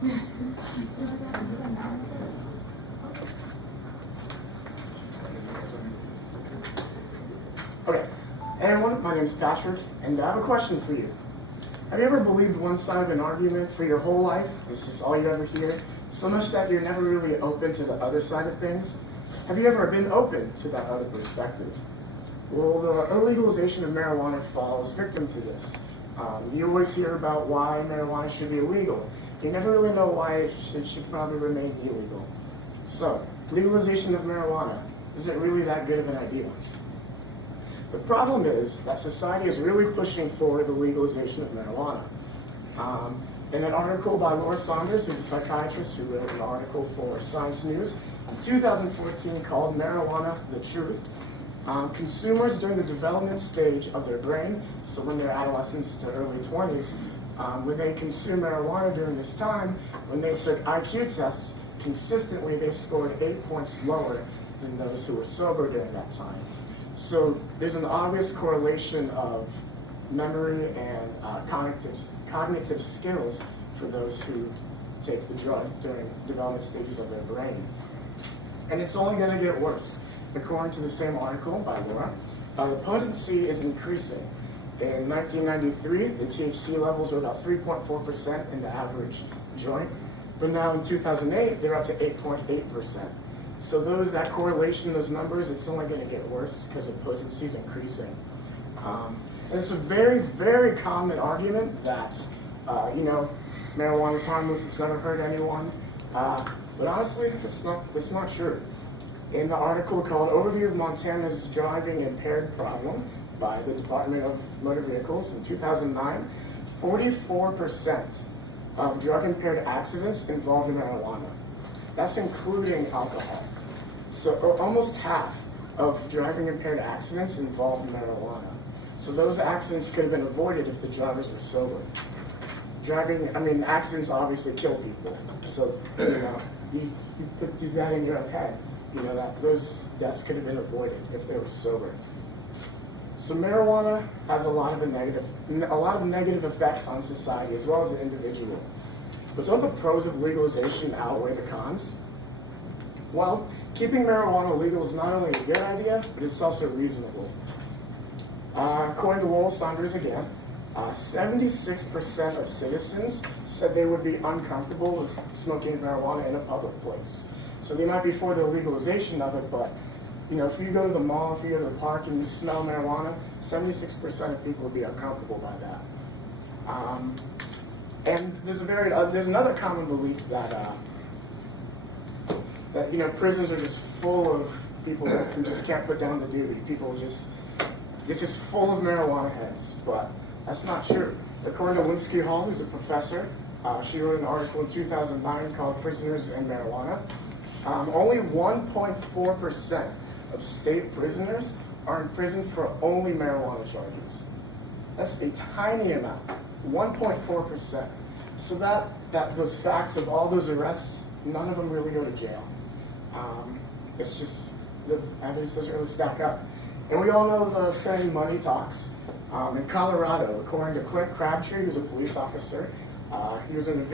Okay, hey everyone, my name is Patrick, and I have a question for you. Have you ever believed one side of an argument for your whole life? It's just all you ever hear, so much that you're never really open to the other side of things? Have you ever been open to that other perspective? Well, the illegalization of marijuana falls victim to this. You always hear about why marijuana should be illegal. You never really know why it should probably remain illegal. So, legalization of marijuana, is it really that good of an idea? The problem is that society is really pushing for the legalization of marijuana. In an article by Laura Saunders, who's a psychiatrist who wrote an article for Science News in 2014 called Marijuana, the Truth, consumers during the development stage of their brain, so when they're adolescents to early 20s, when they consume marijuana during this time, when they took IQ tests, consistently they scored 8 points lower than those who were sober during that time. So there's an obvious correlation of memory and cognitive skills for those who take the drug during development stages of their brain. And it's only going to get worse. According to the same article by Laura, the potency is increasing. In 1993, the THC levels were about 3.4% in the average joint, but now in 2008, they're up to 8.8%. So that correlation, those numbers, it's only going to get worse because the potency is increasing. And it's a very, very common argument that, marijuana is harmless, it's never hurt anyone. But honestly, that's not true. In the article called Overview of Montana's Driving Impaired Problem by the Department of Motor Vehicles in 2009, 44% of drug-impaired accidents involved marijuana. That's including alcohol. So almost half of driving-impaired accidents involved marijuana. So those accidents could have been avoided if the drivers were sober. Accidents obviously kill people. So, you could do that in your own head. That those deaths could have been avoided if they were sober. So marijuana has a lot of negative effects on society as well as the individual. But don't the pros of legalization outweigh the cons? Well, keeping marijuana legal is not only a good idea, but it's also reasonable. According to Laura Saunders again, 76% of citizens said they would be uncomfortable with smoking marijuana in a public place. So they might be for the legalization of it, but if you go to the mall, if you go to the park and you smell marijuana, 76% of people would be uncomfortable by that. And there's another common belief that prisons are just full of people who just can't put down the duty. It's just full of marijuana heads, but that's not true. According to Linsky Hall, who's a professor, she wrote an article in 2009 called Prisoners and Marijuana. Only 1.4% of state prisoners are in prison for only marijuana charges. That's a tiny amount, 1.4%. So those facts of all those arrests, none of them really go to jail. It's just, the evidence doesn't really stack up. And we all know the saying, money talks. In Colorado, according to Clint Crabtree, who's a police officer, he was in the